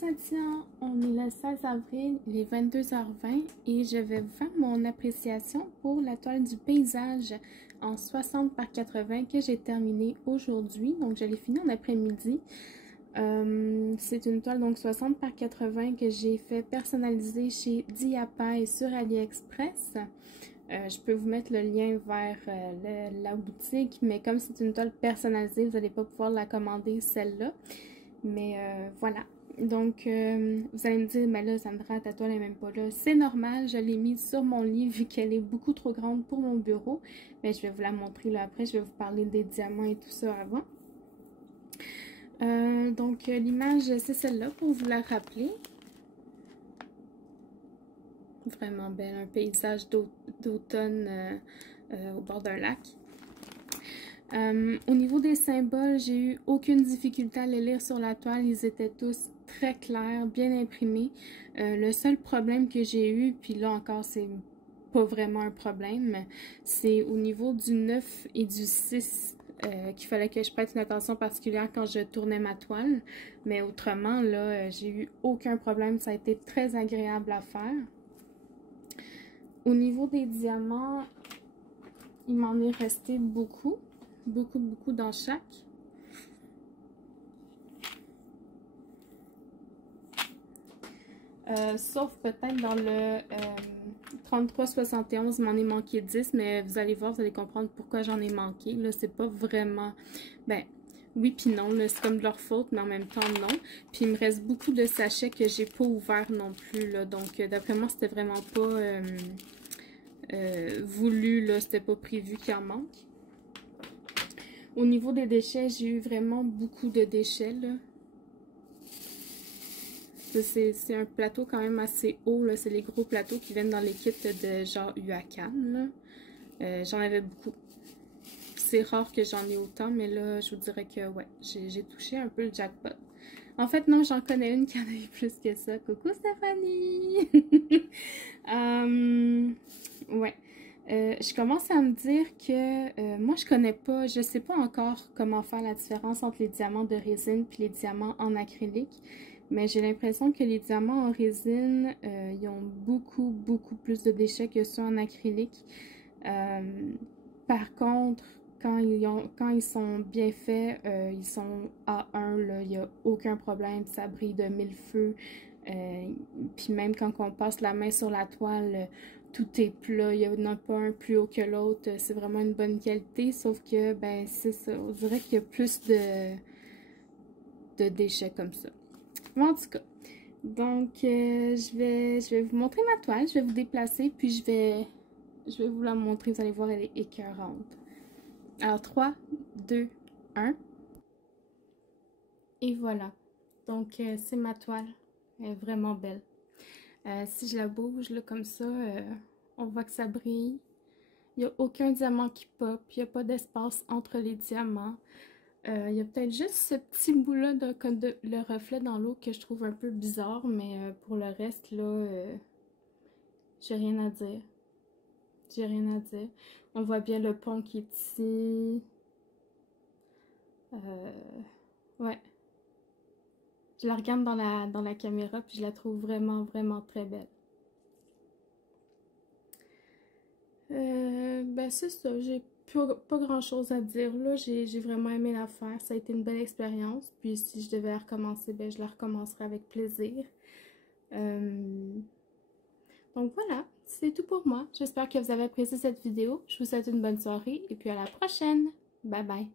Sadia, on est le 16 avril, il est 22h20 et je vais vous faire mon appréciation pour la toile du paysage en 60 par 80 que j'ai terminée aujourd'hui. Donc je l'ai fini en après-midi. C'est une toile donc 60 par 80 que j'ai fait personnaliser chez Diapa et sur AliExpress. Je peux vous mettre le lien vers la boutique, mais comme c'est une toile personnalisée, vous n'allez pas pouvoir la commander celle-là. Mais voilà. Donc, vous allez me dire, mais là, Sandra, ta toile n'est même pas là. C'est normal, je l'ai mise sur mon lit vu qu'elle est beaucoup trop grande pour mon bureau. Mais je vais vous la montrer là après. Je vais vous parler des diamants et tout ça avant. Donc, l'image, c'est celle-là pour vous la rappeler. Vraiment belle, un paysage d'automne au bord d'un lac. Au niveau des symboles, j'ai eu aucune difficulté à les lire sur la toile. Ils étaient tous très clairs, bien imprimés. Le seul problème que j'ai eu, puis là encore, c'est pas vraiment un problème, c'est au niveau du 9 et du 6 qu'il fallait que je prête une attention particulière quand je tournais ma toile. Mais autrement, là, j'ai eu aucun problème. Ça a été très agréable à faire. Au niveau des diamants, il m'en est resté beaucoup. Beaucoup dans chaque. Sauf peut-être dans le 3371, il m'en est manqué 10, mais vous allez voir, vous allez comprendre pourquoi j'en ai manqué. Là, c'est pas vraiment... Ben, oui puis non, c'est comme de leur faute, mais en même temps, non. Puis il me reste beaucoup de sachets que j'ai pas ouverts non plus, là. Donc, d'après moi, c'était vraiment pas voulu, là. C'était pas prévu qu'il en manque. Au niveau des déchets, j'ai eu vraiment beaucoup de déchets, là. C'est un plateau quand même assez haut, là. C'est les gros plateaux qui viennent dans les kits de genre UACAN, là. J'en avais beaucoup. C'est rare que j'en ai autant, mais là, je vous dirais que, ouais, j'ai touché un peu le jackpot. En fait, non, j'en connais une qui en a eu plus que ça. Coucou Stéphanie! Ouais. Je commence à me dire que moi je connais pas, je sais pas encore comment faire la différence entre les diamants de résine et les diamants en acrylique, mais j'ai l'impression que les diamants en résine, ils ont beaucoup plus de déchets que ceux en acrylique. Par contre, quand ils sont bien faits, ils sont A1, là, il n'y a aucun problème, ça brille de mille feux. Puis même quand on passe la main sur la toile, tout est plat, il n'y en a pas un plus haut que l'autre, c'est vraiment une bonne qualité, sauf que, ben, c'est ça, on dirait qu'il y a plus de déchets comme ça. Mais en tout cas, donc, je vais vous montrer ma toile, je vais vous déplacer, puis je vais vous la montrer, vous allez voir, elle est écœurante. Alors, 3, 2, 1. Et voilà. Donc, c'est ma toile. Elle est vraiment belle. Si je la bouge là, comme ça, on voit que ça brille. Il n'y a aucun diamant qui pop. Il n'y a pas d'espace entre les diamants. Il y a peut-être juste ce petit bout-là de le reflet dans l'eau que je trouve un peu bizarre. Mais pour le reste, là, j'ai rien à dire. J'ai rien à dire. On voit bien le pont qui est ici. Ouais. Je la regarde dans la caméra puis je la trouve vraiment très belle. Ben c'est ça, j'ai pas grand chose à dire là, j'ai vraiment aimé la faire, ça a été une belle expérience, puis si je devais recommencer, ben je la recommencerai avec plaisir. Donc voilà, c'est tout pour moi, j'espère que vous avez apprécié cette vidéo, je vous souhaite une bonne soirée et puis à la prochaine, bye bye!